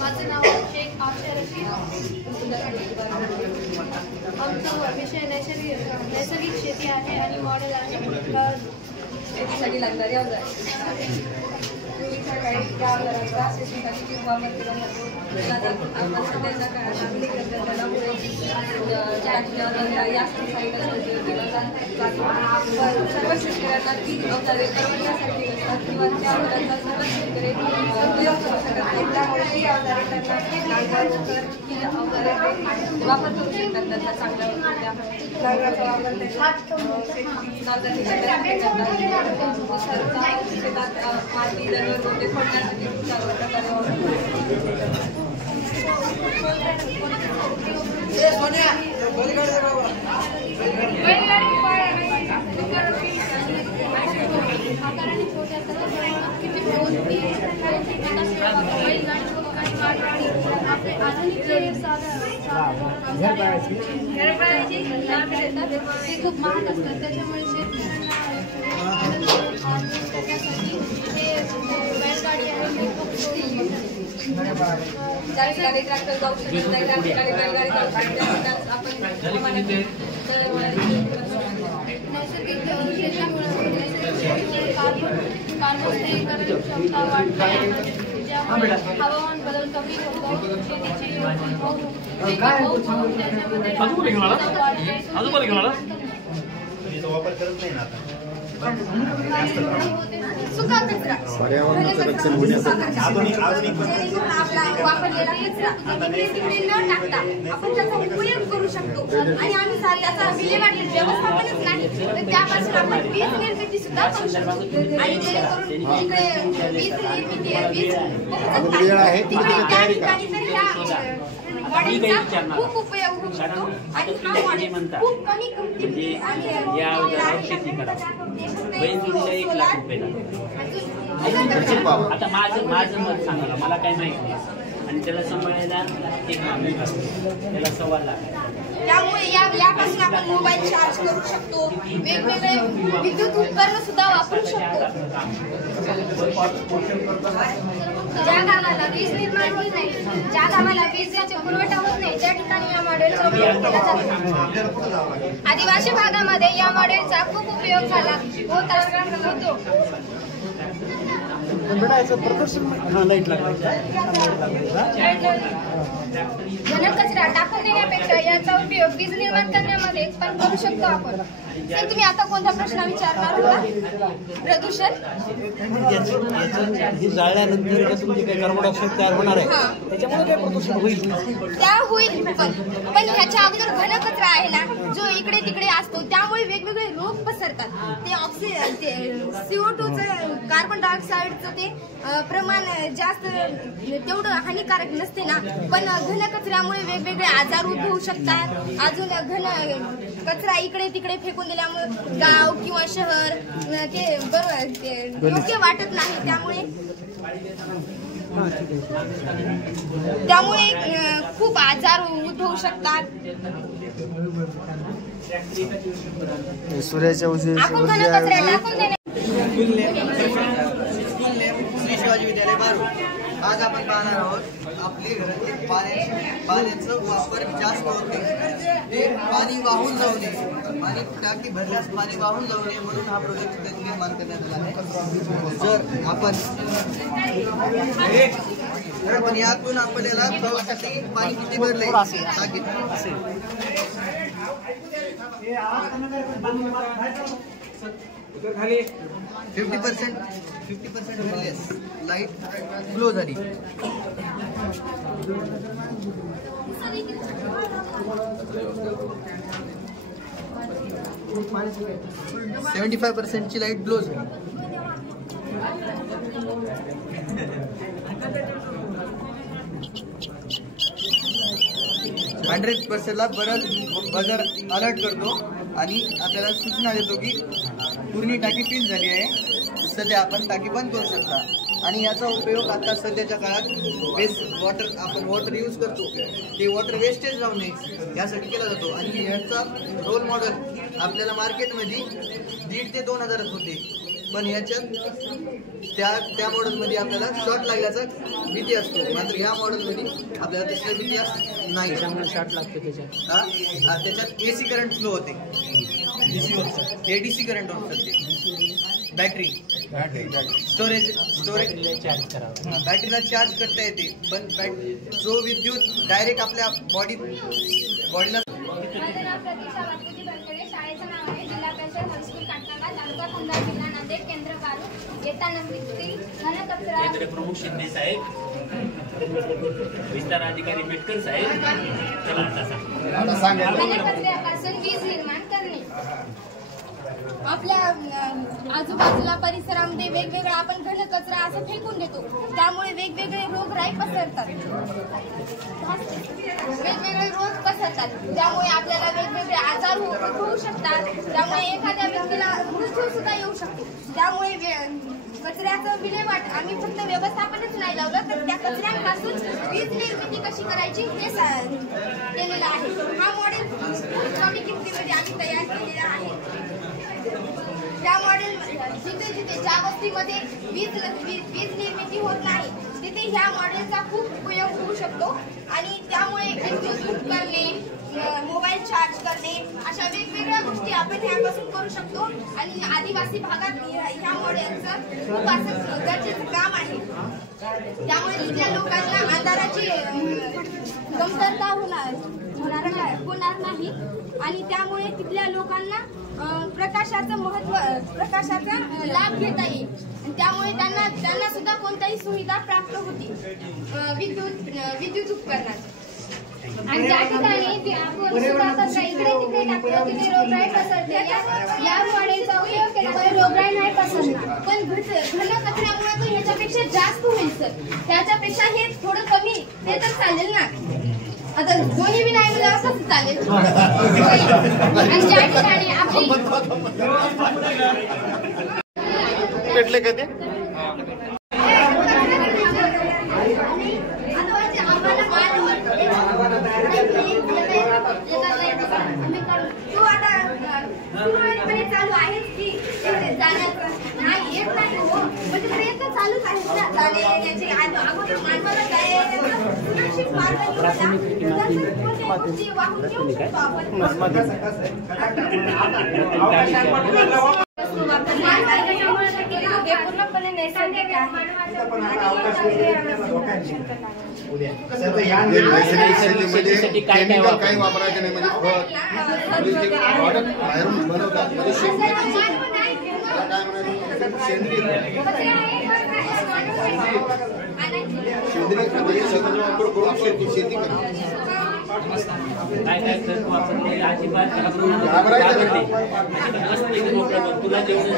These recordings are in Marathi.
माझं नाव शेख आशा रशीद. आमचा विषय नैसर्गिक शेती आहे आणि मॉडेल आहे. शेतीसाठी लागणारी अवजार सकाळी त्या अवजारांचा शेतीसाठी वापर केला जातो. आपण सध्याच्या काळात आधुनिक तंत्रज्ञानामुळे सर्व शेतकऱ्यांना ती अवजारे परवडण्यासाठी असतात किंवा त्या अवजारांचा सर्व शेतकरी उपयोग करू शकत नाही. त्यामुळे ही अवजारे त्यांना ही अवजारे वापर करू शकतात. त्यांचा चांगला नांगराचा वापर शेतात माती रोटे फोडण्यासाठी चांगल्या प्रकारे ते खूप महाग असतात. त्याच्यामुळे बैलगाडी आहे त्या ठिकाणी ट्रॅक्टर जाऊ शकतो, त्या ठिकाणी बैलगाडी जाऊ शकते. आपण नैसर्गिक शेतीमुळे क्षमता वाढते. हवामान बदल कमी होतो. शेतीची वापर करत नाही ना आता. सुका कचरा पर्यावरणाचं रक्षण होण्यासाठी आपला वापरलेला कचरा तिकडे न टाकता आपण त्याचा उपयोग करू शकतो. आणि आम्ही त्याचा विल्हेवाट व्यवस्थापनच नाही तर त्यापासून आपण वीज निर्मिती सुद्धा करू शकतो. आणि जेणेकरून तिकडे वीज निर्मिती त्या ठिकाणी तर ह्या मॉडेलचा खूप उपयोग होऊ शकतो. आणि हा मॉडेल खूप कमी किमतीत आता माझं मत सांगा, मला काय माहिती नाही. आणि त्याला सांभाळायला एक माणूस त्याला 1.25 लाख. त्यामुळे यापासून आपण मोबाईल चार्ज करू शकतो. वेगवेगळे विद्युत उपकरण सुद्धा वापरू शकतो. ज्या गावाला वीज निर्माण होत नाही, ज्या गावाला वीजेचा पुरवठा होत नाही, त्या ठिकाणी या मॉडेलचा उपयोग केला जातो. आदिवासी भागामध्ये या मॉडेलचा खूप उपयोग झाला होतो. घनकचरा टाकून देण्यापेक्षा याचा उपयोग वीज निर्माण करण्यामध्ये पण करू शकतो आपण. तर तुम्ही आता कोणता प्रश्न विचारणार होता? प्रदूषण हे जाळल्यानंतर तुमचे काही कार्बन डायऑक्साईड तयार होणार आहे, त्याच्यामुळे काय प्रदूषण होईल? त्या होईल, पण ह्याच्या अगोदर घनकचरा आहे ना जो इकडे तिकडे असतो, त्यामुळे वेगवेगळे रोग पसरतात. ते CO2चं कार्बन डायऑक्साईडचं ते प्रमाण जास्त तेवढं हानिकारक नसते ना, पण घनकचऱ्यामुळे वेगवेगळे आजार उद्भवू शकतात. अजून घन कचरा इकडे तिकडे फेकून दिल्यामुळे गाव किंवा शहर ते बरोबर योग्य वाटत नाही. त्यामुळे खूप आजार उद्भवू शकतात. सूर्याच्या आपण घनकचरा टाकून देणे. शिवाजी विद्यालय बारू. आज आपण पाहणार आहोत आपली घरातील पाण्याचा वापर जास्त होते, ते पाणी वाहून जाऊ नये. पाणी टाकी भरल्यास पाणी वाहून जाऊ नये म्हणून हा प्रोजेक्ट निर्माण करण्यात आला आहे. जर आपण यातून आपल्याला पावसासाठी पाणी किती भरले टाकीत 50% भरलेस लाईट फ्लो झाली. 75% ची लाईट ब्लो झाली. 100% ला बजर अलर्ट करतो आणि आपल्याला सूचना देतो की पूर्ण टाकी फिल झाली आहे, सध्या आपण टाकी बंद करू शकता. आणि याचा उपयोग आता सध्याच्या काळात वेस्ट वॉटर, आपण वॉटर यूज करतो ते वॉटर वेस्टेज राहू नये यासाठी केला जातो. आणि याचा रोल मॉडेल आपल्याला मार्केटमध्ये 1,500 ते 2,000 होते, पण ह्याच्यात त्या मॉडेलमध्ये आपल्याला शॉर्ट लागण्याचा भीती असतो. मात्र ह्या मॉडेलमध्ये आपल्याला तसली भीती नाही. शॉर्ट लागतो त्याच्यात. त्याच्यात AC करंट फ्लो होते, DC करंट होते. बॅटरी स्टोरेज चार्ज करावं. बॅटरीला चार्ज करता येते, पण जो विद्युत डायरेक्ट आपल्या बॉडीला. माझं नाव प्रतीक्षा वाटकुजी भरकडे. शाळेचं नाव आहे जिल्हा परिषद हायस्कूल काटनागा, तालुका कुंदा, जिल्हा नांदेड, केंद्र कारू. येता नंबरी घनकचरा. केंद्र प्रमुख शिंदे साहेब, विस्तार अधिकारी मेटकर साहेब. चला आता सांगा. घनकचऱ्यापासून वीज निर्माण करणे. आपल्या आजूबाजूला परिसरामध्ये वेगवेगळा आपण घनकचरा असं फेकून देतो, त्यामुळे वेगवेगळे रोगराई पसरतात. वेगवेगळे रोग पसरतात, त्यामुळे आपल्याला वेगवेगळे आजार होऊ शकतात. त्यामुळे एखाद्या व्यक्तीला मृत्यू सुद्धा येऊ शकतो. त्यामुळे कचऱ्याचं विल्हेवाट आम्ही फक्त व्यवस्थापनच नाही लावलं, तर त्या कचऱ्यांपासून वीज निर्मिती कशी करायची हे केलेलं आहे. हा मॉडेल कमी किमतीमध्ये आम्ही तयार केलेला आहे. त्या मॉडेल जिथे ज्या वस्तीमध्ये वीज निर्मिती होत नाही तिथे ह्या मॉडेलचा खूप उपयोग होऊ शकतो. आणि त्यामुळे विद्युत उपकरणे, मोबाईल चार्ज करणे अशा वेगवेगळ्या गोष्टी आपण ह्यापासून करू शकतो. आणि आदिवासी भागात ह्या मॉडेलचं खूप असं गरजेचं काम आहे. त्यामुळे तिथल्या लोकांना अंधाराची कमतरता होणार नाही आणि त्यामुळे तिथल्या लोकांना प्रकाशाचा लाभ घेता येईल. त्यामुळे त्यांना सुद्धा कोणत्याही सुविधा प्राप्त होती विद्युत उपकरणाची. आणि ज्या ठिकाणी आपण सुद्धा कचरा इकडे तिकडे टाकतो तिथे रोगराई पसरते. या मॉडेलचा उपयोग केल्यामुळे रोगराई नाही पसरणार, पण घनकचऱ्यामुळे तो ह्याच्यापेक्षा जास्त होईल सर. त्याच्यापेक्षा हे थोडं कमी ते तर चालेल ना. आता दोन्ही बी नाही मिळालं कसं चालेल. आणि ज्या ठिकाणी आपली भेटले का ते तू आता सुरळीतपणे चालू आहेच की जाण्याचं नाही येत नाही हो, म्हणजे प्रयत्न चालूच आहेत ना जाणे येण्याचे. अगोदर मानवाला जायचं सुरक्षित मार्ग कोणत्या गोष्टी वाहून घेऊ शकतो आपण. हे पूर्णपणे नैसर्गिक आहे. शेतीमध्ये केमिकल काही वापरायचे नाही, म्हणजे बाहेरून बनवतात शेती करतात. काय करतो आपण अजिबात तुला जेवढं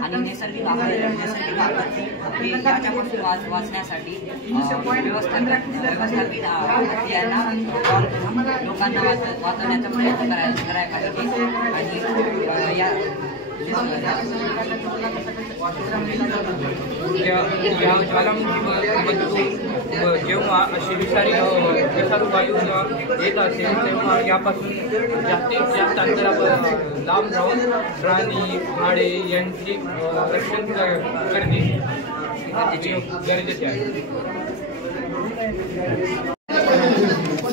आणि नैसर्गिक आपत्ती याच्यापासून वाचण्यासाठी व्यवस्थापित यांना लोकांना वाचवण्याचा प्रयत्न करायला पाहिजे. आणि या जेव्हा अशी विषारू वायू येत असेल तेव्हा यापासून जास्तीत जास्त अंतरावर लांब राहून प्राणी झाडे यांची रक्षण करणे गरजेचे आहे.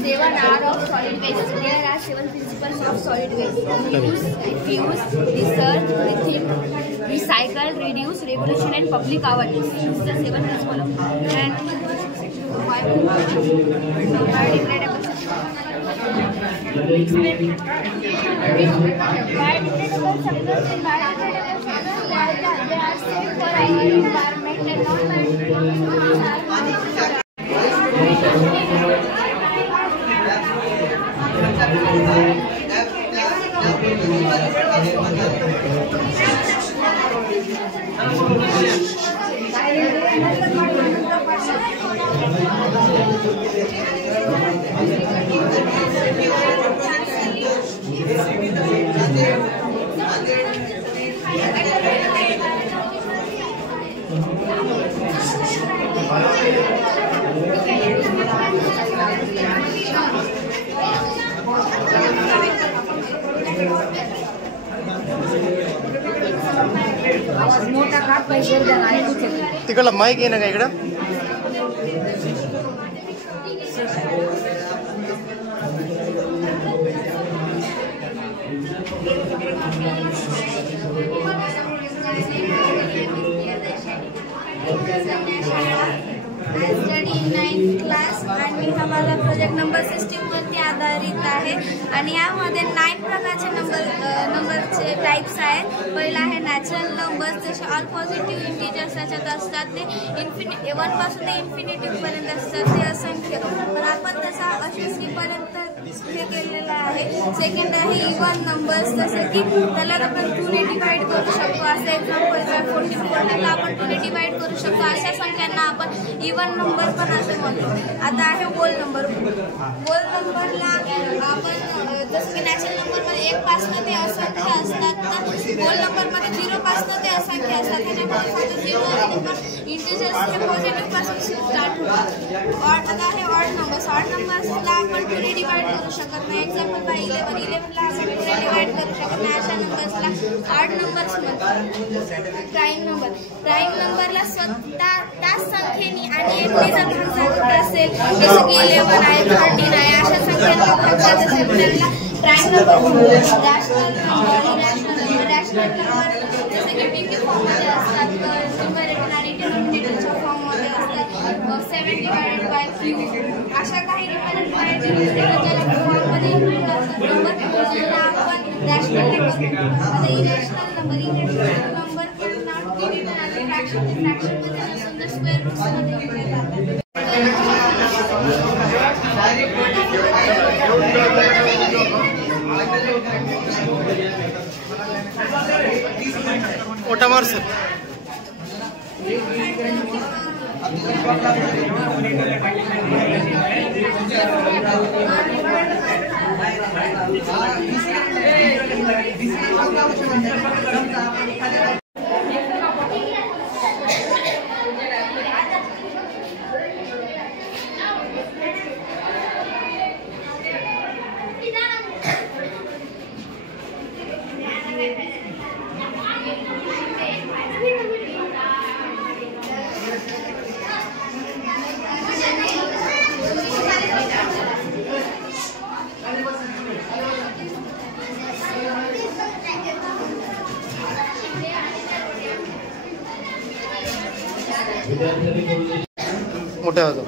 7 R of solid waste. There are 7 principles of solid waste: refuse, research, rethink, recycle, reduce, regulation, and public awareness. These are the 7 principles of and biodegradable. Biodegradable substances in biodegradable substances they are safe for our environment. तिकडला माईक आहे ना का इकडं? स्टडी इन 9th क्लास आणि हा माझा प्रोजेक्ट नंबर सिस्टीमवरती आधारित आहे आणि यामध्ये 9 प्रकारचे नंबरचे टाईप्स आहेत. पहिला आहे नॅचरल नंबर्स, जसे ऑल पॉझिटिव्ह इंटिजर्स त्याच्यात असतात, ते 1 पासून ते इन्फिनिटीपर्यंत असतात, ते असंख्य. तर आपण तसा अशस्वीपर्यंत हे केलेलं आहे. सेकंड आहे इव्हन नंबर्स, जसं की त्याला आपण 2ने डिवाइड करू शकतो. असं एक्झाम्पल 44 त्याला आपण 2ने डिवाइड करू शकतो. अशा संख्यांना आपण इव्हन नंबर पण असे म्हणतो. आता आहे होल नंबर. होल नंबरला आपण जसं की नॅचरल नंबरमध्ये 1 पासून ते असंख्य असतात, तर होल नंबरमध्ये 0 पासून ते असंख्य असतात. त्याच्यामध्ये फक्त 0 नंबर इंटिजर्स हे पॉझिटिव्ह पासून स्टार्ट होतात. आता आहे ऑड नंबर्स. ऑड नंबर्सला आपण 2ने डिवाइड करू शकत नाही. एक्झाम्पल बाय 11ला आपण 2ने डिवाइड करू शकत नाही. अशा नंबर्सला ऑड नंबर्स म्हणतात. Prime number. प्राईम नंबरला स्वतः त्याच संख्येने आणि 1ने जर भाग जात असेल, जसं की 11 आहे, 13 आहे, अशा संख्येला भाग जात असेल त्यांना प्राईम नंबर म्हणतात. Rational number, irrational number. Rational number जसे की पीक्यू फॉर्ममध्ये असतात, न्यूमरेटर आणि डिनॉमिनेटरच्या फॉर्ममध्ये असतात. 7 डिवायडेड बाय क्यू अशा काही डिफरंट फॉर्ममध्ये इन्क्लूड असतात नंबर, ज्याला आपण rational number. Irrational number not division आणि फ्रॅक्शनमध्ये नसून ते स्क्वेअर रूट्समध्ये लिहिले जातात. ओटा मार सर. मोठा होतो.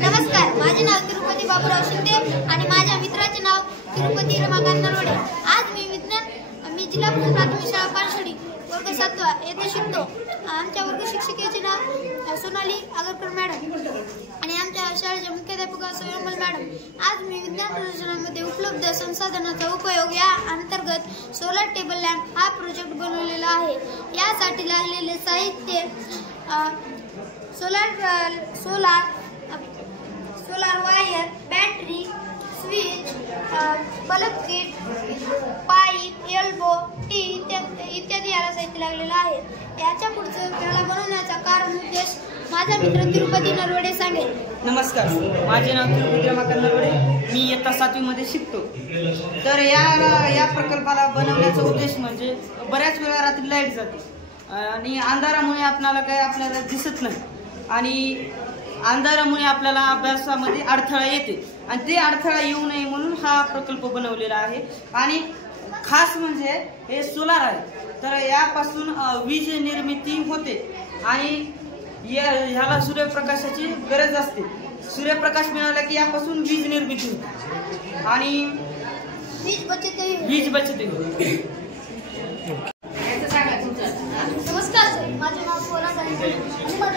नमस्कार, माझे नाव तिरुपती बाबूराव शिंदे आणि माझ्या मित्राचे नाव तिरुपती रमाकांत नलवडे. आज मी जिल्हा परिषद प्राथमिक शाळा पानसडी वर्ग 7 येथे शिकतो. आमच्या वर्ग शिक्षिकेचे नाव सोनाली आगरकर मॅडम आणि आमच्या शाळेचे मुख्याध्यापिका सोयंबल मॅडम. आज मी विज्ञान प्रदर्शनामध्ये उपलब्ध संसाधनांचा उपयोग या अंतर्गत सोलर टेबल लॅम्प हा प्रोजेक्ट बनवलेला आहे. यासाठी लागलेले साहित्य solar wire, battery, switch, bulb kit, pipe, elbow, T इत्यादी याला साहित्य लागलेलं आहे. याच्या पुढचं त्याला बनवण्याचा कारण उद्देश माझा मित्र तिरुपती नलवडे सांगेल. नमस्कार, माझे नाव तिरुपती रमाकांत नलवडे. मी इयत्ता 7वी मध्ये शिकतो. तर या प्रकल्पाला बनवण्याचा उद्देश म्हणजे बऱ्याच वेळा रात्री लाईट जाते आणि अंधारामुळे आपल्याला दिसत नाही आणि अंधारामुळे आपल्याला अभ्यासामध्ये अडथळा येते आणि ते अडथळा येऊ नये म्हणून हा प्रकल्प बनवलेला आहे. आणि खास म्हणजे हे सोलार आहे, तर यापासून वीज निर्मिती होते आणि ह्याला सूर्यप्रकाशाची गरज असते. सूर्यप्रकाश मिळाला की यापासून वीज निर्मिती होते आणि वीज बचत होते. नमस्कार, माझे नाव सोनाली आणि माझे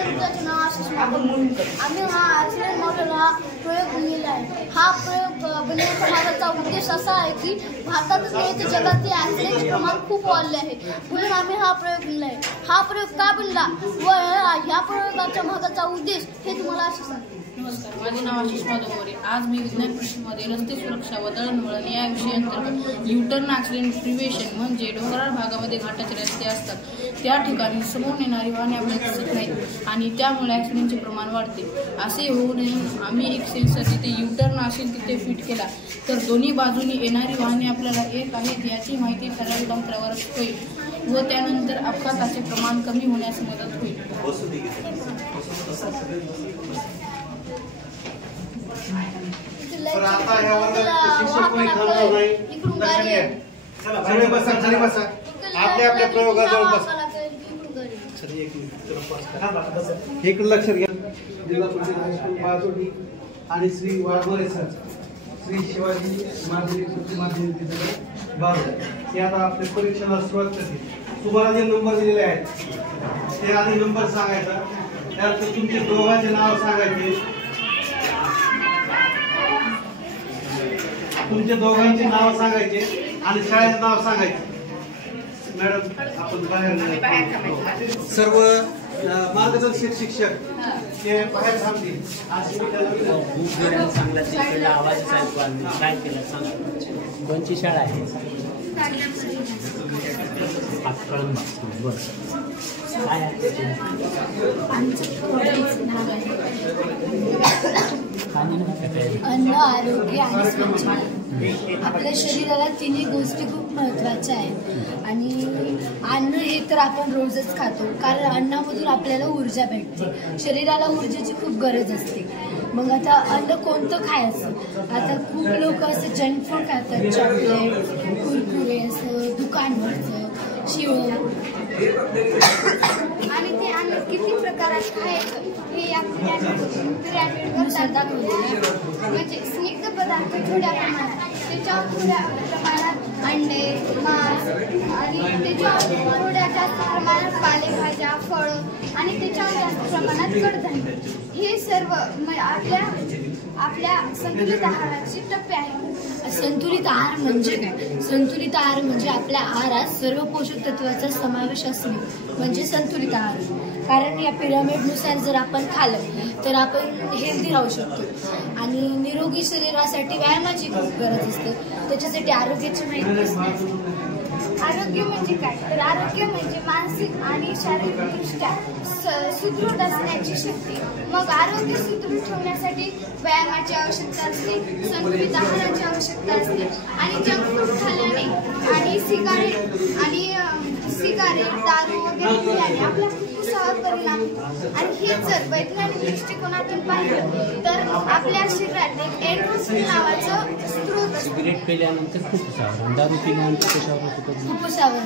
आम्ही हा ॲक्सिडेंट मॉडेल हा प्रयोग बनलेला आहे. हा प्रयोग बनवण्याचा माझा उद्देश असा आहे की भारतातच नाही तर जगातील ॲक्सिडेंटचे प्रमाण खूप वाढले आहे, म्हणून आम्ही हा प्रयोग बनला आहे. हा प्रयोग का बनला व ह्या प्रयोगाच्या मागाचा उद्देश हे तुम्हाला असे सांगते. नमस्कार, माझे नाव आशिष माधव मोरे. आज मी विज्ञान परिषदेमध्ये रस्ते सुरक्षा व दळणवळण या विषयाअंतर्गत युटर्न ॲक्सिडेंट प्रिव्हेशन म्हणजे डोंगराळ भागामध्ये घाटाचे रस्ते असतात त्या ठिकाणी समोरून येणारी वाहने आपल्याला दिसत नाहीत आणि त्यामुळे ॲक्सिडेंटचे प्रमाण वाढते. असे होऊ नये आम्ही एक सेन्सर जिथे युटर्न असेल तिथे फिट केला तर दोन्ही बाजूनी येणारी वाहने आपल्याला येत आहेत याची माहिती ठराविक अंतरावर होईल व त्यानंतर अपघाताचे प्रमाण कमी होण्यास मदत होईल. आपल्या प्रयोगाजवळ बसा. इकडे लक्ष घ्या. जिल्हा परिषद हायस्कूल बाजोटी आणि श्री वाघोरे सर, श्री शिवाजी माध्यमिक विद्यालय बाजोटी हे आता आपल्या परीक्षेला सुरुवात करतील. तुम्हाला जे नंबर दिलेले आहेत ते आधी नंबर सांगायचा, त्यानंतर तुमचे दोघांचे नाव सांगायचे, तुमचे दोघांचे नाव सांगायचे आणि शाळेचं नाव सांगायचे. मॅडम आपण बाहेर सर्व मार्गदर्शक शिक्षक ते बाहेर थांबतील. आवाज काय केलं सांगा. कोणची शाळा आहे? बरं काय आहे? अन्न, आरोग्य आणि स्वच्छता. आपल्या शरीराला तिन्ही गोष्टी खूप महत्त्वाच्या आहेत आणि अन्न हे तर आपण रोजच खातो कारण अन्नामधून आपल्याला ऊर्जा भेटते. शरीराला ऊर्जेची खूप गरज असते. मग आता अन्न कोणतं खायचं? आता खूप लोक असं जंक फूड खातात, चॉकलेट, कुरकुरे, असं दुकानवरचं शिव आणि ते अन्न किती प्रकारात खायचं हे आपल्याला म्हणजे स्निग्ध पदार्थ थोड्या प्रमाणात, त्याच्यावर थोड्या प्रमाणात अंडे, मांस आणि त्याच्यावर थोड्या जास्त प्रमाणात पालेभाज्या, फळं आणि त्याच्यावर जास्त प्रमाणात कडधान्य हे सर्व आपल्या संतुलित आहाराचे टप्पे आहेत. संतुलित आहार म्हणजे काय? संतुलित आहार म्हणजे आपल्या आहारात सर्व पोषक तत्वाचा समावेश असणे म्हणजे संतुलित आहार. कारण या पिरामिडनुसार जर आपण खाल्लं तर आपण हेल्दी राहू शकतो आणि निरोगी शरीरासाठी व्यायामाची खूप गरज असते. त्याच्यासाठी आरोग्याची माहिती असते. आरोग्य म्हणजे काय? तर आरोग्य म्हणजे मानसिक आणि शारीरिकदृष्ट्या सुदृढ असण्याची शक्ती. मग आरोग्य सुदृढ ठेवण्यासाठी व्यायामाची आवश्यकता असते, संतुलित आहाराची आवश्यकता असते आणि जंक फूड खाल्ल्याने आणि सिगारेट, दारू वगैरे पिल्याने आपल्या फुफ्फुसावर परिणाम होतो. आणि हे जर वैज्ञानिक दृष्टिकोनातून पाहिलं तर आपल्या शरीरात एक एंड्रोफिन नावाचं स्त्रोत असतो. सिगरेट पिल्यानंतर फुफ्फुसावर, दारू पिल्यानंतर फुफ्फुसावर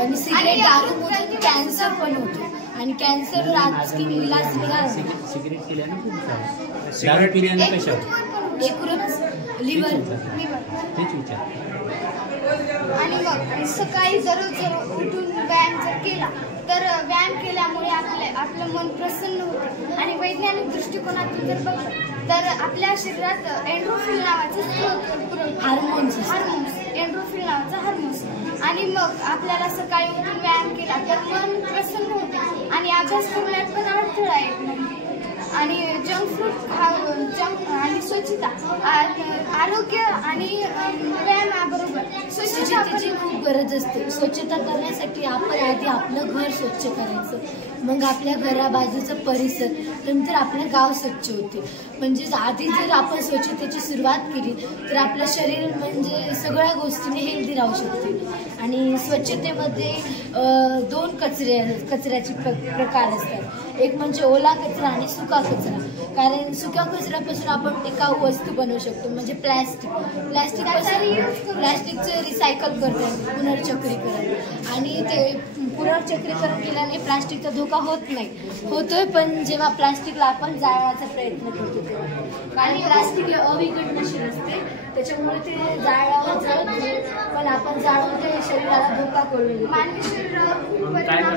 आणि सिगरेट, दारूमुळे कॅन्सर पण होतो आणि कॅन्सर आजकाल इलाज निघाला. सिगरेट पिल्यानं फुफ्फुसावर, दारू पिल्यानं कशावर? एकूणच लिव्हर. तेच विचार. आणि मग सकाळी जर उठून व्यायाम जर केला तर व्यायाम केल्यामुळे आपलं मन प्रसन्न होतं आणि वैज्ञानिक दृष्टिकोनातून जर बघलं तर आपल्या शरीरात एंड्रोफिन नावाचं हार्मोन्स एंड्रोफिन नावाचा हार्मोन्स आणि मग आपल्याला सकाळी उठून व्यायाम केला तर मन प्रसन्न होते आणि अभ्यास करण्यात पण अडथळा येत नाही. आणि जंक फूड आणि स्वच्छता, आरोग्य आणि व्यायामाबरोबर स्वच्छतेची खूप गरज असते. स्वच्छता करण्यासाठी आपण आधी आपलं घर स्वच्छ करायचं, मग आपल्या घराबाजूचा परिसर, नंतर आपलं गाव स्वच्छ होते. म्हणजेच आधी जर आपण स्वच्छतेची सुरुवात केली तर आपलं शरीर म्हणजे सगळ्या गोष्टीने हेल्दी राहू शकते. आणि स्वच्छतेमध्ये दोन कचऱ्याचे प्रकार असतात. एक म्हणजे ओला कचरा आणि सुका कचरा. कारण सुक्या कचऱ्यापासून आपण टिकाऊ वस्तू बनवू शकतो म्हणजे प्लॅस्टिकचं रिसायकल करता येईल, पुनर्चक्रीकरण. आणि ते पुनर्चक्रीकरण केल्याने प्लास्टिकचा धोका होत नाही, होतोय पण जेव्हा प्लास्टिकला आपण जाळण्याचा प्रयत्न करतो तेव्हा. कारण प्लास्टिक अविघटनशील असते त्याच्यामुळे ते जाळल्यावर जळत नाही, पण आपण जाळून ते शरीराला धोका करून मानवी शरीरावर खूप परिणाम.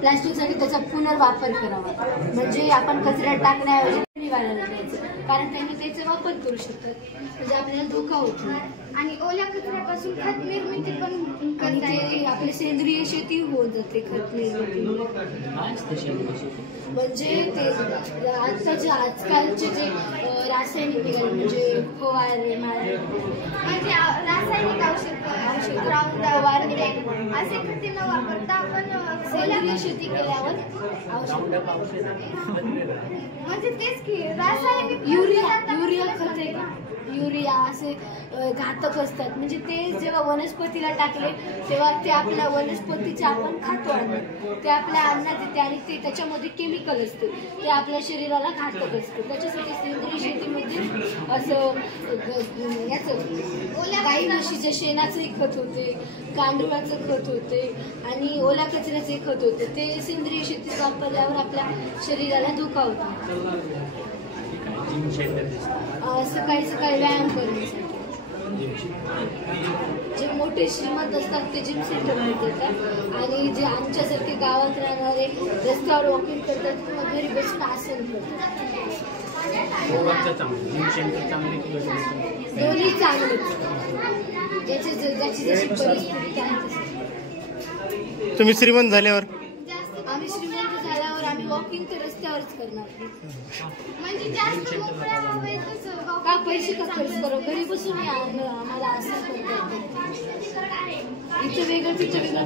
प्लास्टिकसाठी त्याचा पुनर्वापर करावा. म्हणजे आपण कचऱ्यात टाकण्याऐवजी निवारायला द्यायचं, कारण त्यांनी त्याचा वापर करू शकतात, म्हणजे आपल्याला धोका होत नाही. आणि ओल्या कचऱ्यापासून खत निर्मिती पण करता येते. आपली सेंद्रिय शेती होत जाते खत निर्मिती. म्हणजे ते आताचे आजकालचे जे रासायनिक निघाले, म्हणजे फवारे मारणे, म्हणजे रासायनिक औषध फवारणी असे खते न वापरता आपण सेंद्रिय शेती केल्यावर म्हणजे तेच की रासायनिक युरिया खत आहे का, युरिया असे घातक असतात. म्हणजे ते जेव्हा वनस्पतीला टाकले तेव्हा ते आपल्या वनस्पतीच्या आपण खातो अन्न, ते आपल्या अन्नात येते आणि ते त्याच्यामध्ये केमिकल असते, ते आपल्या शरीराला घातक असते. त्याच्यासाठी सेंद्रिय शेतीमध्ये असं याचं गाई म्हशीच्या शेणाचंही खत होते, गांडुळाचं खत होते आणि ओल्या कचऱ्याचे खत होते. ते सेंद्रिय शेतीत वापरल्यावर आपल्या शरीराला धोका होतो. सकाळी सकाळी व्यायाम करण्यासाठी जे मोठे श्रीमंत असतात ते जिम सेंटरमध्ये जातात आणि जे आमच्यासारखे गावात राहणारे रस्त्यावर वॉकिंग करतात किंवा घरी बसून आसन करतात. दोन्ही चांगले, ज्याची जशी परिस्थिती आहे. तुम्ही श्रीमंत झाल्यावर? आम्ही श्रीमंत झाल्यावर आम्ही वॉकिंग तर रस्त्यावरच करणार. म्हणजे जास्त मोकळ्या हवेत का पैसे का खर्च करू, घरी बसून आम्हाला असं करता येते. इथं वेगळं तिथं वेगळं,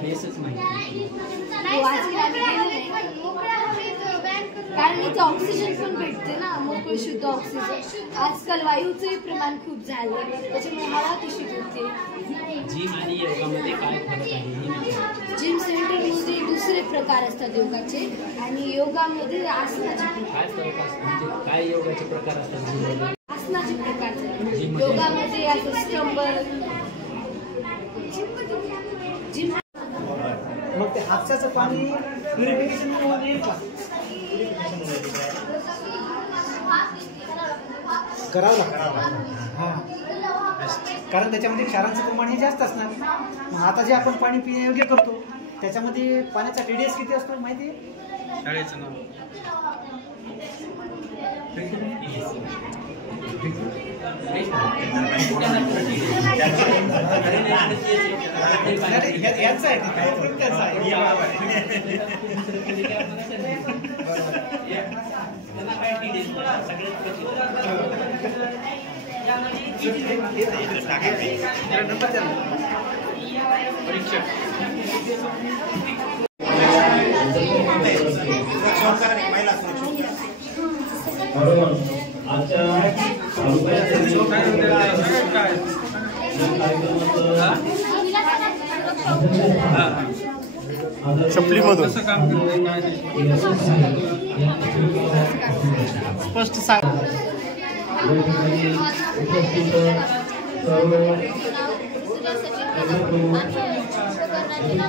कारण इथं ऑक्सिजन पण भेटते ना, मोकळं शुद्ध ऑक्सिजन. आजकाल वायूचंही प्रमाण खूप झालं, त्याच्यामुळे हवा दूषित होते. जिम आणि योगामध्ये काय फरक आहे? जिम सेंटरमध्ये दुसरे प्रकार असतात योगाचे आणि योगामध्ये आसनाचे काय फरक असतो, म्हणजे काय योगाचे प्रकार असतात? आसनाचे प्रकार योगामध्ये असं स्टंबल, जिम. मग ते हापशाचं पाणी प्युरिफिकेशन येईल का? करावं लागतं. हां, कारण त्याच्यामध्ये क्षारांचं प्रमाण हे जास्त असणार. मग आता जे आपण पाणी पिण्यायोग्य करतो त्याच्यामध्ये पाण्याचा TDS किती असतो माहिती आहे? शाळेचं नाव याचं आहे, त्याचं आहे. चपलीमधून स्पष्ट सांग.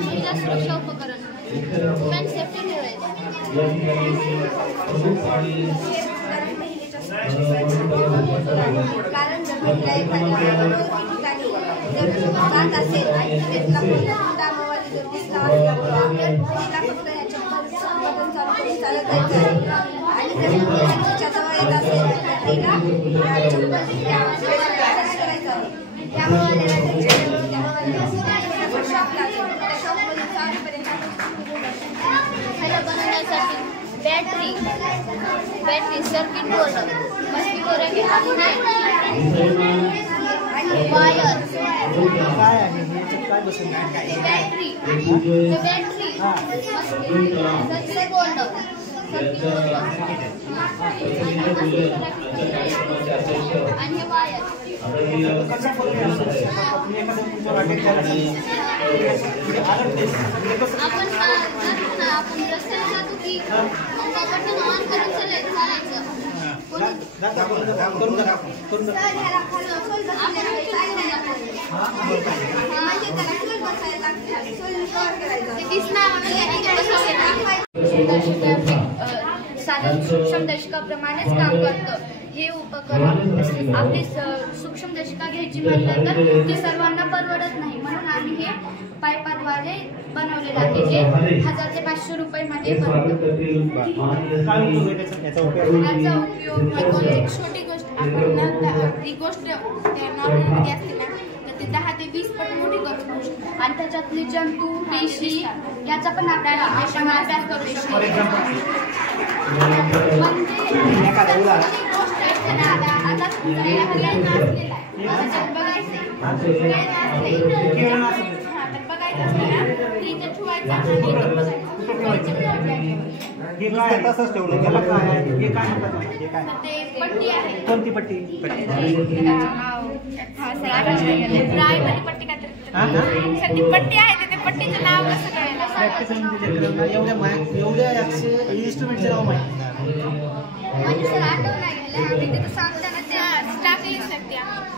महिला सुरक्षा उपकरण वुमेन सेफ्टी कारण जर महिला एखाद्या जात असेल आणि दामावाली जर दिसला असला महिला फक्त ह्याच्या बटन चालू करून चालत जायचं आणि जर ह्याच्या जवळ येत असेल तर तिला चप्पल करायचं. त्यामुळे बनवण्यासाठी battery circuit board mosquito racket आणि वायर बॅटरी सर्किट बोर्ड आणि वायर. आपण रस्त्याला जातो की बटन ऑन करून चालायचं. साधन सूक्ष्मदर्शकाप्रमाणेच काम करतं. हे उपकरण आपली सूक्ष्मदर्शिका घ्यायची म्हटलं तर ते सर्वांना परवडत नाही, म्हणून आम्ही हे पाईपाद्वारे बनवलेलं आहे जे 1000 ते 500 रुपयामध्ये बनतं. याचा उपयोग कोणती छोटी गोष्ट आपण ती गोष्ट नॉर्मलमध्ये असते ना तर ते 10 ते 20 पट मोठी करू शकतो आणि त्याच्यातले जंतू पेशी याचा पण आपल्याला अभ्यास करू शकतो. हे काय तसंच ठेवलं त्याला काय आहे हे काय म्हणतात हे काय पट्टी आहे कोणती पट्टी पट्टी आहे ते पट्टीचं नाव कसं कळलं एवढ्या इन्स्ट्रुमेंटचं नाव माहिती म्हणजे सर आठवण नाही आम्ही तिथं सांगताना ते टाकली शकते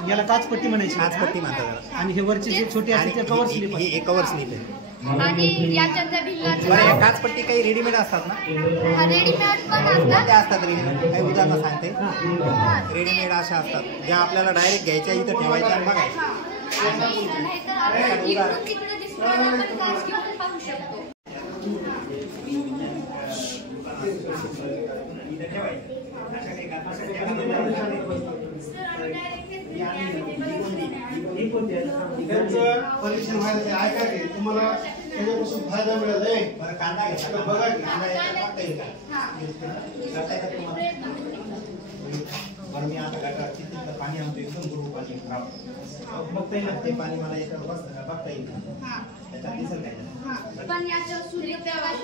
याला काचपट्टी म्हणायची काचपट्टी म्हणतात आणि हे वरची जे छोटी असते ते कव्हर स्लिप हे कव्हर स्लिप आहे आणि याच्यात जर ढिंगाचं काचपट्टी काही रेडीमेड असतात ना रेडीमेड पण असतात त्या असतात रेडीमेड काही उदाहरणं सांगते रेडीमेड अशा असतात ज्या आपल्याला डायरेक्ट घ्यायच्या इथं ठेवायच्या आणि बघायच्या आणि नाहीतर आपण इकडून तिकडे दिसतो आपण काच घेऊन पाहू शकतो. परीक्षण व्हायचं आहे का ते तुम्हाला त्याच्यापासून फायदा मिळेल आहे कांदा घ्या बघा की बरं मी आता गटार पाणी आणतो एकदम गुरु पाणी खराब बघता येईल ते पाणी मला याच्यावर बघता येईल त्याच्यात दिसेल काय पण याच्या सूर्यप्रकाश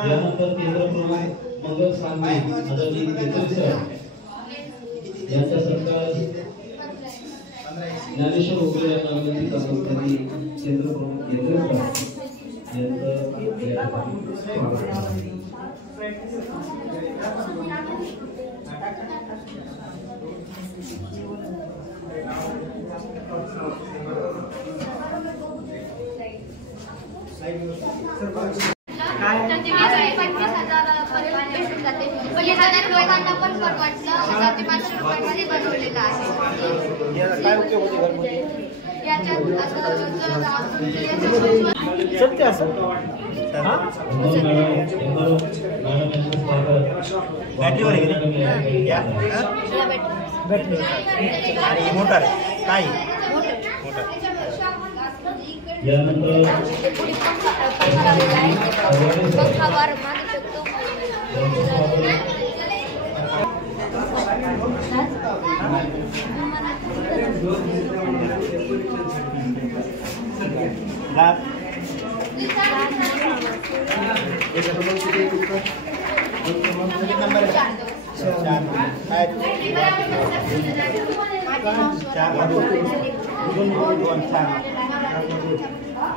यानंतर केंद्र प्रमुख मंगल स्वामी आदरणीय केंद्र सर यांच्या सरकार ज्ञानेश्वर उगले यांना विनंती करतो त्यांनी केंद्र प्रमुख केंद्र सर यांचं स्वागत लोकांना पण परवडलं 1000 ते 500 रुपयामध्ये बनवलेलं आहे. काय उपयोग होते घरमध्ये याच्यात सत्य असं बॅटरीवर बॅटरी आणि मोटर काय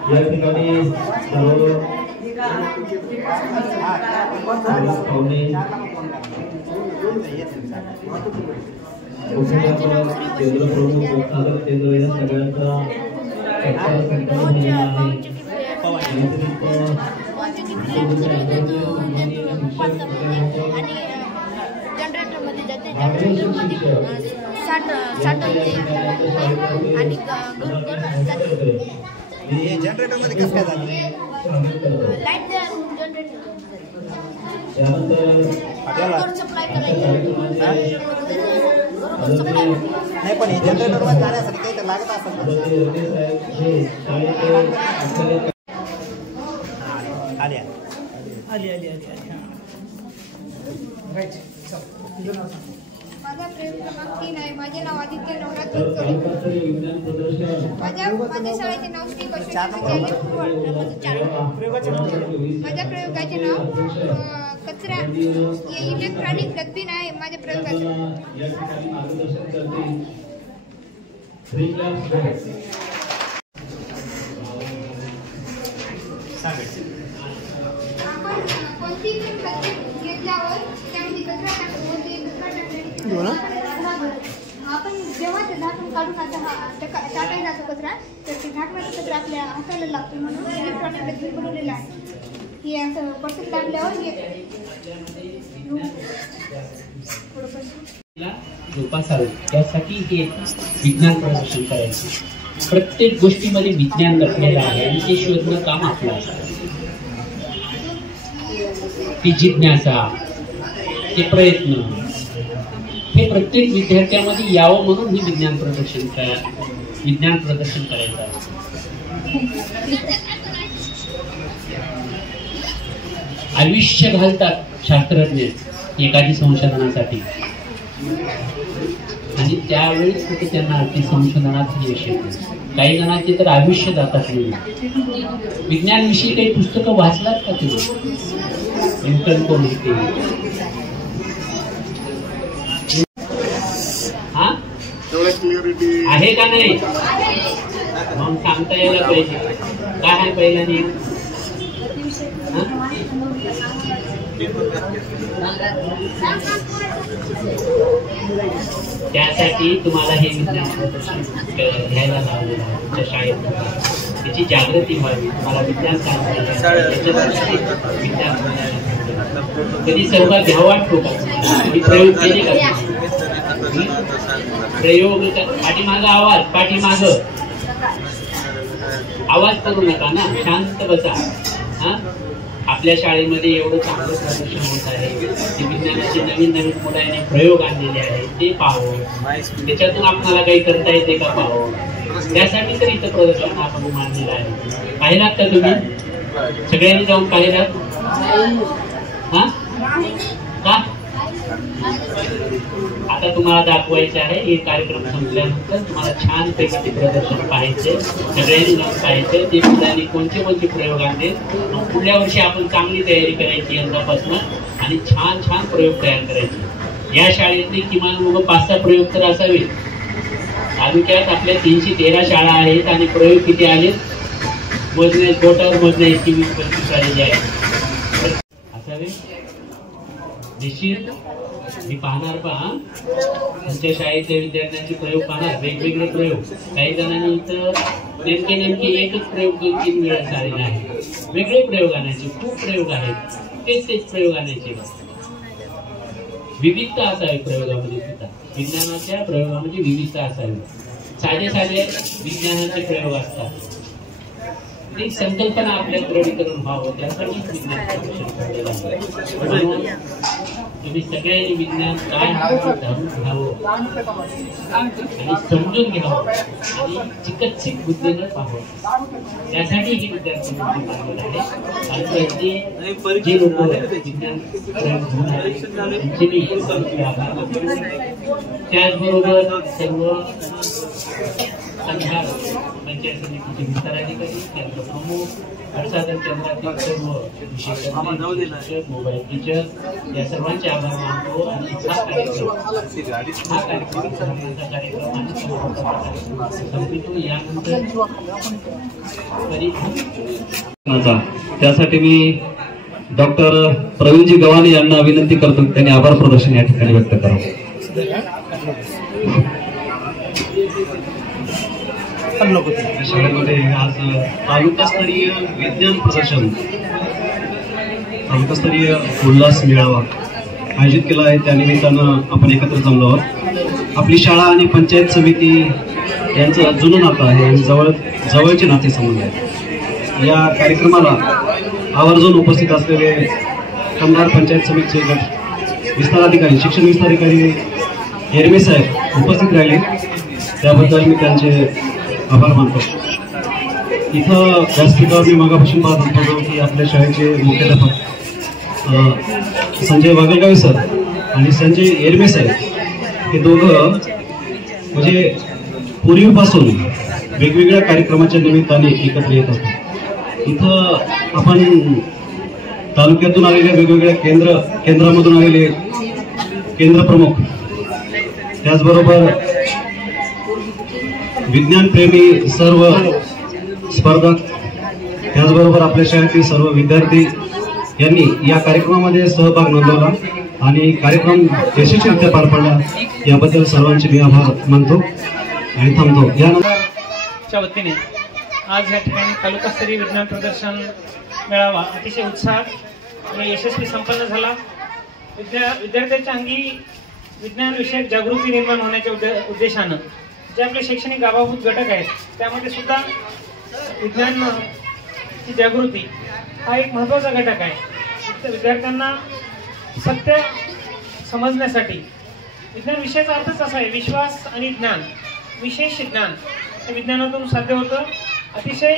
या ठिकाणी केंद्र प्रमुख सागर केंद्र या सगळ्यांचा जनरेटरमध्ये जाते जनरेटरमध्ये साठवते आणि जनरेटरमध्ये कसं काय झालं लाईट जनरेटर सप्लाय करायचं नाही पण हे जनरेटरवर जाण्यासाठी काही तर लागत असेल आली आली आली आली माझा प्रयोग क्रमांक 3 आहे. माझे नाव आदित्य नवनाथ बनसोडे. माझ्या शाळेचे नाव श्री बसवेश्वर विद्यालय कुरवाड क्रमांक 4. माझ्या प्रयोगाचे नाव कचरा इलेक्ट्रॉनिक डस्टबिन आहे. माझ्या प्रयोगाचे आपण कोणती पण घेतल्यावर त्यामध्ये कचरा आपण जेव्हा ते झाकण काढून टाकायला जातो कचरा तर ते झाकणाचा कचरा आपल्या हाताला लागतो म्हणून इलेक्ट्रॉनिक डस्टबिन बनवलेला आहे. हे असं पटकन टाकल्यावर जोपासावे त्यासाठी हे विज्ञान प्रदर्शन करायचे. प्रत्येक गोष्टीमध्ये विज्ञान लपलेलं आहे आणि ते शोधणं काम आपलं असतं. ती जिज्ञासा, ते प्रयत्न हे प्रत्येक विद्यार्थ्यामध्ये यावं म्हणून हे विज्ञान प्रदर्शन करायचं आहे. आयुष्य घालतात शास्त्रज्ञ एखादी संशोधनासाठी आणि त्यावेळेस कुठे त्यांना ती संशोधनात यश येते. काही जणांचे तर आयुष्य जातात. विज्ञानविषयी काही पुस्तकं वाचलात का तुम्ही? न्यूटन कोण होते? हा आहे का नाही? मग सांगता यायला पाहिजे. काय आहे पहिला नियम? त्यासाठी तुम्हाला हे विज्ञान प्रदर्शन घ्यायला लावलेलं आहे तुमच्या शाळेत. त्याची जागृती व्हावी. तुम्हाला विज्ञान विज्ञान कधी सहभाग घ्यावा वाटतो का? प्रयोग केले का? प्रयोग पाठीमागं आवाज, पाठीमागं आवाज करू नका ना, शांत बसा. हा, आपल्या शाळेमध्ये एवढं चांगलं प्रदर्शन होत आहे. ते विज्ञानाचे नवीन नवीन मुलांनी प्रयोग आणलेले आहेत ते पाहावं. त्याच्यातून आपल्याला काही करता येते का पाहावं. त्यासाठी तर इथं प्रदर्शन आपण मांडलेलं आहे. पाहिलात का तुम्ही? सगळ्यांनी जाऊन पाहिलात? हा का? आता तुम्हाला दाखवायचं आहे. हे कार्यक्रम संपल्यानंतर तुम्हाला छान पैकी प्रदर्शन पाहायचे. सगळ्यांनी जाऊन पाहायचं ते मुलांनी कोणते कोणते प्रयोग आणले. पुढल्या वर्षी आपण चांगली तयारी करायची यंदापासून आणि छान छान प्रयोग तयार करायचे. या शाळेतले किमान मग 5-6 प्रयोग तर असावे. तालुक्यात आपल्या 313 शाळा आहेत आणि प्रयोग किती आहेत? मोजणे बोटावर मोजणे इतकी 20-25 आलेले आहेत. असावे निश्चित. मी पाहणार पहा तुमच्या शाळेतल्या विद्यार्थ्यांचे प्रयोग पाहणार. वेगवेगळे प्रयोग. काही जणांनी इथं नेमके एकच प्रयोग 2-3 वेळा झालेला आहे. वेगळे प्रयोग आणायचे. खूप प्रयोग आहेत. तेच प्रयोग आणायचे. विविधता असावी प्रयोगामध्ये सुद्धा. विज्ञानाच्या प्रयोगामध्ये विविधता असावी. साधे विज्ञानाचे प्रयोग असतात. ती संकल्पना आपल्या दृढीकरण व्हावं त्यासाठी विज्ञान तुम्ही सगळ्यांनी विज्ञान काय धरून घ्यावं आणि समजून घ्यावं आणि चिकित्सित बुद्धीनं पाहावं. त्यासाठी ही विद्यार्थी मांडलेलं आहे. आणि जे लोक विज्ञान घेऊन आले त्यांचे मी आभार मानतो. त्याचबरोबर सर्व पंचायत समितीचे विस्ताराधिकारी, त्यांचा प्रमुख, प्रसाधन केंद्रातील सर्व विषय मोबाईल टीचर या सर्वांचे आभार मानतो. आणि हा कार्यक्रम संपतो. यानंतर त्यासाठी मी डॉक्टर प्रवीणजी गव्हाणे यांना विनंती करतो की त्यांनी आभार प्रदर्शन या ठिकाणी व्यक्त करावं. शाळेमध्ये आज तालुकास्तरीय विज्ञान प्रदर्शन, तालुकास्तरीय उल्हास मेळावा आयोजित केला आहे. त्यानिमित्तानं आपण एकत्र जमलो आहोत. आपली शाळा आणि पंचायत समिती यांचं जुनं नातं आहे आणि जवळचे नातेसंबंध आहेत. या कार्यक्रमाला आवर्जून उपस्थित असलेले कंधार पंचायत समितीचे गट विस्ताराधिकारी, शिक्षण विस्ताराधिकारी एरमे साहेब उपस्थित राहिले. त्याबद्दल मी त्यांचे आभार मानतो. इथं व्यासपीठावर मी मागापासून पाहत होतो की आपल्या शाळेचे मुख्याध्यापक संजय वागलगावे सर आणि संजय एरमे साहेब हे दोघं म्हणजे पूर्वीपासून वेगवेगळ्या कार्यक्रमाच्या निमित्ताने एकत्र येत असतात. इथं आपण तालुक्यातून आलेले वेगवेगळ्या केंद्रामधून आलेले केंद्र प्रमुख, त्याचबरोबर विज्ञानप्रेमी सर्व स्पर्धक, त्याचबरोबर आपल्या शाळेतील सर्व विद्यार्थी यांनी या कार्यक्रमामध्ये सहभाग नोंदवला आणि कार्यक्रम यशस्वीरित्या पार पडला. याबद्दल सर्वांचे मी आभार मानतो आणि थांबतो. यानंतर वतीने आज या ठिकाणी तालुकास्तरीय विज्ञान प्रदर्शन मेळावा अतिशय उत्साहात आणि यशस्वी संपन्न झाला. विद्यार्थ्यांच्या अंगी विज्ञान विषयक जागृती निर्माण होण्याच्या उद्देशानं जे आपले शैक्षणिक आधारभूत घटक आहेत त्यामध्ये सुद्धा विज्ञानची जागृती हा एक महत्त्वाचा घटक आहे. विद्यार्थ्यांना सत्य समजण्यासाठी विज्ञान विषयाचा अर्थच असा आहे विश्वास आणि ज्ञान, विशेष ज्ञान हे विज्ञानातून साध्य होतं. अतिशय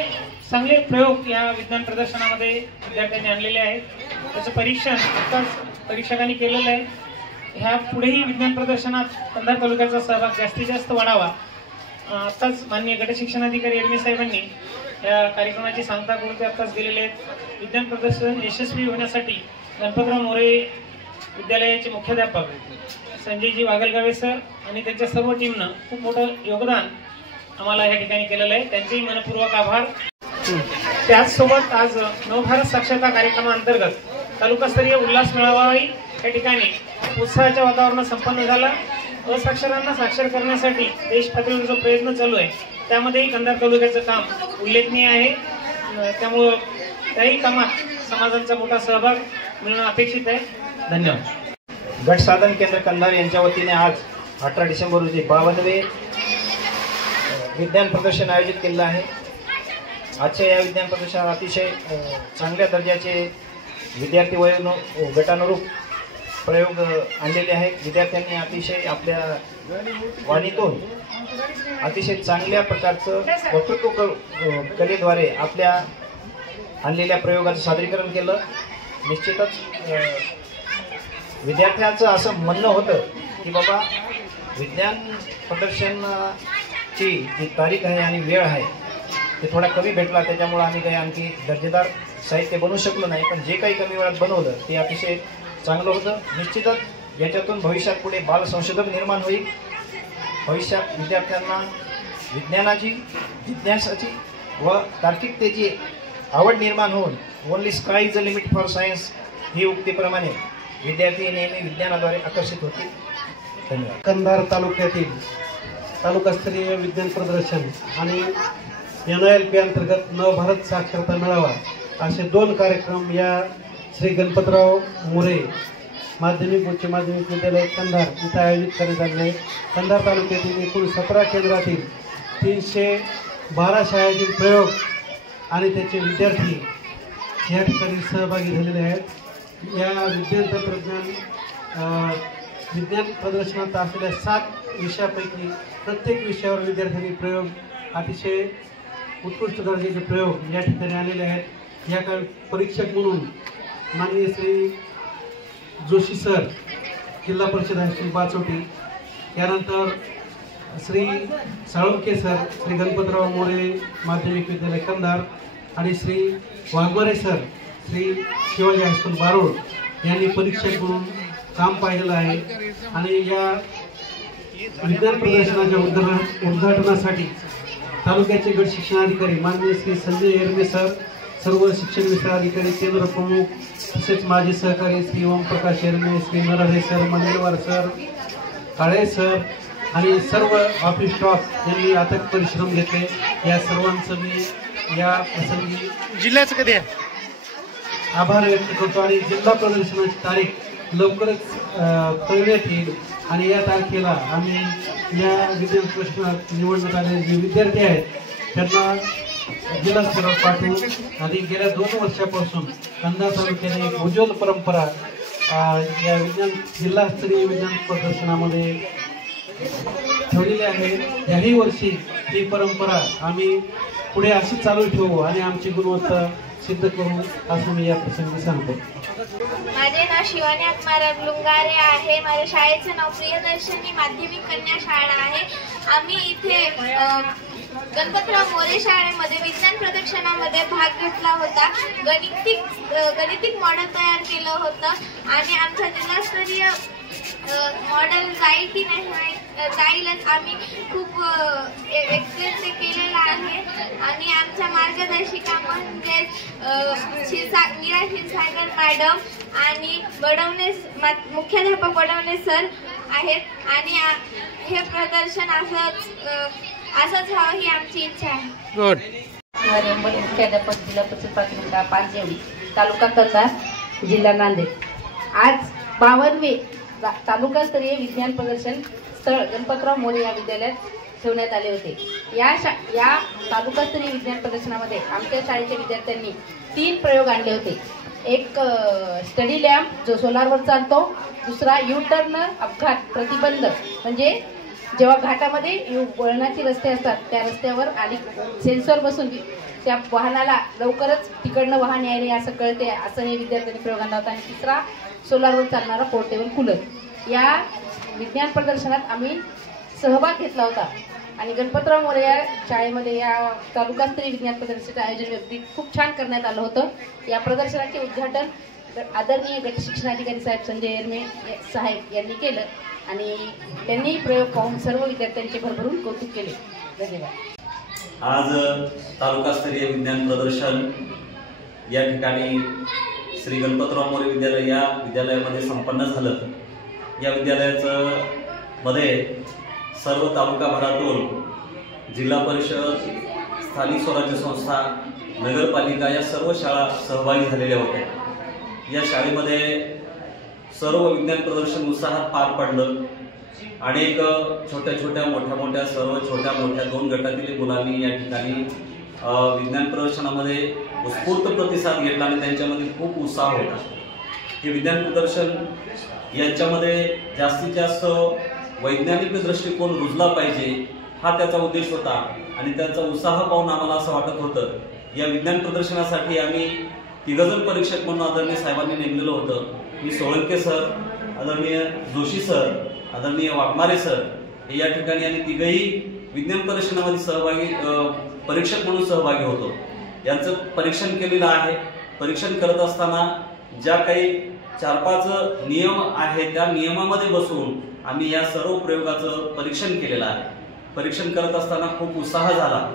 चांगले प्रयोग या विज्ञान प्रदर्शनामध्ये विद्यार्थ्यांनी आणलेले आहेत. त्याचं परीक्षण आत्ताच परीक्षकांनी केलेलं आहे. ह्या पुढेही विज्ञान प्रदर्शनात कंधार तालुक्याचा सहभाग जास्तीत जास्त वाढावा. आत्ताच माननीय गट शिक्षणाधिकारी एरमे साहेबांनी या कार्यक्रमाची सांगता करून ते आत्ताच गेलेले आहेत. विज्ञान प्रदर्शन यशस्वी होण्यासाठी गणपतराव मोरे विद्यालयाचे मुख्याध्यापक संजयजी वागलगावे सर आणि त्यांच्या सर्व टीमनं खूप मोठं योगदान आम्हाला या ठिकाणी केलेलं आहे. त्यांचेही मनपूर्वक आभार. त्याचसोबत आज नवभारत साक्षरता कार्यक्रमाअंतर्गत तालुकास्तरीय उल्हास मेळावाही या ठिकाणी उत्साहाच्या वातावरणात संपन्न झाला. असाक्षरांना साक्षर करण्यासाठी देश पातळीवर जो प्रयत्न चालू आहे त्यामध्येही कंधार तालुक्याचं काम उल्लेखनीय आहे. त्यामुळं त्याही कामात समाजांचा मोठा सहभाग मिळणं अपेक्षित आहे. धन्यवाद. गट साधन केंद्र कंधार यांच्या वतीने आज 18 डिसेंबर रोजी 52वे विज्ञान प्रदर्शन आयोजित केलेलं आहे. आजच्या या विज्ञान प्रदर्शनात अतिशय चांगल्या दर्जाचे विद्यार्थी गटानुरूप प्रयोग आणलेले आहेत. विद्यार्थ्यांनी अतिशय आपल्या वाणीतून अतिशय चांगल्या प्रकारचं वक्तृत्व कलेद्वारे आपल्या आणलेल्या प्रयोगाचं सादरीकरण केलं. निश्चितच विद्यार्थ्यांचं असं म्हणणं होतं की बाबा विज्ञान प्रदर्शनाची जी तारीख आहे आणि वेळ आहे ते थोडा कमी भेटला, त्याच्यामुळे आम्ही काही आणखी दर्जेदार साहित्य बनवू शकलो नाही. पण जे काही कमी वेळात बनवलं ते अतिशय चांगलं होतं. निश्चितच याच्यातून भविष्यात पुढे बालसंशोधक निर्माण होईल. भविष्यात विद्यार्थ्यांना विज्ञानाची, जिज्ञासाची व तार्किकतेची आवड निर्माण होऊन only sky is the limit for science ही उक्तीप्रमाणे विद्यार्थी नेहमी विज्ञानाद्वारे आकर्षित होतील. धन्यवाद. कंधार तालुक्यातील तालुकास्तरीय विज्ञान प्रदर्शन आणि NILP अंतर्गत नवभारत साक्षरता मेळावा असे 2 कार्यक्रम या श्री गणपतराव मोरे माध्यमिक उच्च माध्यमिक विद्यालय कंधार इथं आयोजित करण्यात आले आहे. कंधार तालुक्यातील एकूण 17 केंद्रातील 312 शाळेतील प्रयोग आणि त्याचे विद्यार्थी या ठिकाणी सहभागी झालेले आहेत. या विज्ञान तंत्रज्ञान विज्ञान प्रदर्शनात असलेल्या 7 विषयापैकी प्रत्येक विषयावर विद्यार्थ्यांनी प्रयोग अतिशय उत्कृष्ट दर्जाचे प्रयोग या ठिकाणी आलेले आहेत. या काळी परीक्षक म्हणून माननीय श्री जोशी सर जिल्हा परिषद हायस्कूल बाचोटी, यानंतर श्री साळुंके सर श्री गणपतराव मोरे माध्यमिक विद्यालय कंधार आणि Shri Waghmare sir Shri Shivaji high school borrowed यांनी परीक्षक म्हणून काम पाहिलेलं आहे. आणि या विज्ञान प्रदर्शनाच्या उद्घाटनासाठी तालुक्याचे गट शिक्षणाधिकारी माननीय श्री संजय एरमे सर, सर्व शिक्षण विस्तार अधिकारी, केंद्र प्रमुख, तसेच माजी सहकारी श्री ओमप्रकाश एरमे, श्री नरहरे सर, मंगलवार सर, काळे सर आणि सर्व ऑफिस स्टाफ यांनी अथक परिश्रम घेतले. या सर्वांचं मी या प्रसंगी जिल्ह्याचं कधी आहे आभार व्यक्त करतो. आणि जिल्हा प्रदर्शनाची तारीख लवकरच कळण्यात येईल आणि या तारखेला आम्ही या विज्ञान प्रदर्शनात निवडण्यात आलेले जे विद्यार्थी आहेत त्यांना जिल्हा स्तरावर पाठवू. आणि गेल्या 2 वर्षापासून कंधार तालुक्याने एक उज्ज्वल परंपरा या जिल्हास्तरीय विज्ञान प्रदर्शनामध्ये ठेवलेली आहे. याही वर्षी ही परंपरा आम्ही पुढे अशी चालू ठेवू आणि आमची गुणवत्ता सिद्ध करू असं मी या प्रसंगी सांगतो. माझे नाव शिवानी आत्माराम लुंगारे आहे. माझ्या शाळेचं नाव प्रियदर्शनी माध्यमिक कन्या शाळा आहे. आम्ही इथे गणपतराव मोरे शाळेमध्ये विज्ञान प्रदर्शनामध्ये भाग घेतला होता. गणितिक मॉडेल तयार केलं होतं आणि आमचा जिल्हास्तरीय मॉडेल जाईल की नाही जाईलच. आम्ही खूप एक्सपिरियन्स केलेला आहे आणि आमच्या मार्गदर्शिका म्हणजे मीरा क्षीरसागर मॅडम आणि मुख्याध्यापक बडवणे सर आहेत. आणि हे प्रदर्शन असंच व्हावं ही आमची इच्छा आहे. गुड. कुमारी अंबल, मुख्याध्यापक जिल्हा परिषद प्राथमिक शाळा पाचजेवडी, तालुका कंधार, जिल्हा नांदेड. आज 52वे तालुकास्तरीय विज्ञान प्रदर्शन स्थळ गणपतराव मोरे या विद्यालयात ठेवण्यात आले होते. या तालुकास्तरीय विज्ञान प्रदर्शनामध्ये आमच्या शाळेच्या विद्यार्थ्यांनी 3 प्रयोग आणले होते. एक स्टडी लॅम्प जो सोलारवर चालतो, दुसरा U-टर्न अपघात प्रतिबंध, म्हणजे जेव्हा घाटामध्ये वळणाचे रस्ते असतात त्या रस्त्यावर आणि सेन्सर बसून त्या वाहनाला लवकरच तिकडनं वाहन यायले असं कळते, असं हे विद्यार्थ्यांनी प्रयोग आणला होता. आणि तिसरा सोलारवर चालणारा पोर्टेबल कूलर. या विज्ञान प्रदर्शनात आम्ही सहभाग घेतला होता आणि गणपतराव मोरे या शाळेमध्ये या तालुकास्तरीय विज्ञान प्रदर्शनाचं आयोजन अगदी खूप छान करण्यात आलं होतं. या प्रदर्शनाचे उद्घाटन आदरणीय गट शिक्षणाधिकारी साहेब संजय एरमे साहेब यांनी केलं आणि त्यांनी प्रयोग पाहून सर्व विद्यार्थ्यांचे भरभरून कौतुक केले. धन्यवाद. आज तालुकास्तरीय विज्ञान प्रदर्शन या ठिकाणी श्री गणपतराव मोरे विद्यालय या विद्यालयामध्ये संपन्न झालं. या विद्यालयाचं मध्ये सर्व तालुकाभरातून जिल्हा परिषद, स्थानिक स्वराज्य संस्था, नगरपालिका या सर्व शाळा सहभागी झालेल्या होत्या. या शाळेमध्ये सर्व विज्ञान प्रदर्शन उत्साहात पार पडलं. अनेक छोट्या छोट्या मोठ्या मोठ्या सर्व छोट्या मोठ्या 2 गटातील मुलांनी या ठिकाणी विज्ञान प्रदर्शनामध्ये उत्स्फूर्त प्रतिसाद घेतला आणि त्यांच्यामध्ये खूप उत्साह होता. हे विज्ञान प्रदर्शन यांच्यामध्ये जास्तीत जास्त वैज्ञानिक दृष्टिकोन रुजला पाहिजे हा त्याचा उद्देश होता आणि त्यांचा उत्साह पाहून आम्हाला असं वाटत होतं. या विज्ञान प्रदर्शनासाठी आम्ही 3 जण परीक्षक म्हणून आदरणीय साहेबांनी नेमलेलं होतं. मी सोळंके सर, आदरणीय जोशी सर, आदरणीय वाघमारे सर हे या ठिकाणी आणि 3ही विज्ञान प्रदर्शनामध्ये सहभागी परीक्षक म्हणून सहभागी होतो. यांचं परीक्षण केलेलं आहे. परीक्षण करत असताना ज्या काही 4-5 नियम आहेत त्या नियमामध्ये बसून आम्ही या सर्व प्रयोगाचं परीक्षण केलेलं आहे. परीक्षण करत असताना खूप उत्साह झाला.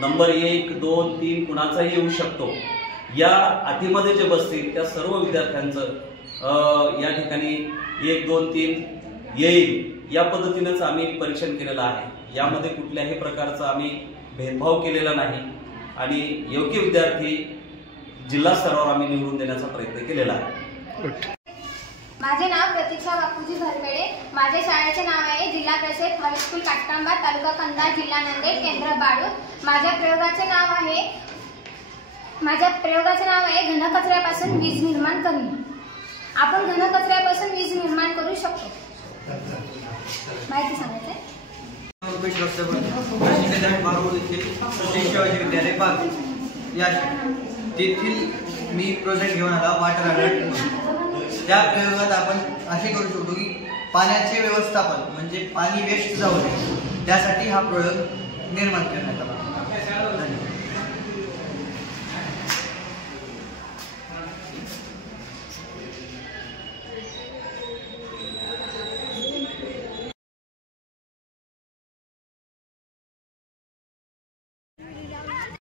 नंबर 1, 2, 3 कुणाचाही येऊ शकतो. या अटीमध्ये जे बसतील त्या सर्व विद्यार्थ्यांचं या ठिकाणी 1, 2, 3 येईल या पद्धतीनेच आम्ही परीक्षण केलेलं आहे. यामध्ये कुठल्याही प्रकारचा आम्ही भेदभाव केलेला नाही आणि योग्य विद्यार्थी जिल्हा स्तरावर आम्ही निवडून देण्याचा प्रयत्न केलेला आहे. माझे नाव प्रतीक्षा बापूजी घरमेडे. माझ्या शाळेचे नाव आहे जिल्हा परिषद हायस्कूल काटकांबा, तालुका कंधार, जिल्हा नांदेड, केंद्र बाळूर. माझ्या प्रयोगाचे नाव आहे घनकचऱ्यापासून वीज निर्माण करणे. आपण घनकचऱ्यापासून वीज निर्माण करू शकतो. माहिती सांगायचं विद्यालय बाग या तेथील मी प्रोजेक्ट घेऊन आला वॉटर अलर्ट. त्या प्रयोगात आपण असे करू शकतो की पाण्याचे व्यवस्थापन म्हणजे पाणी वेस्ट जाऊ नये त्यासाठी हा प्रयोग निर्माण करण्यात आला. धन्यवाद.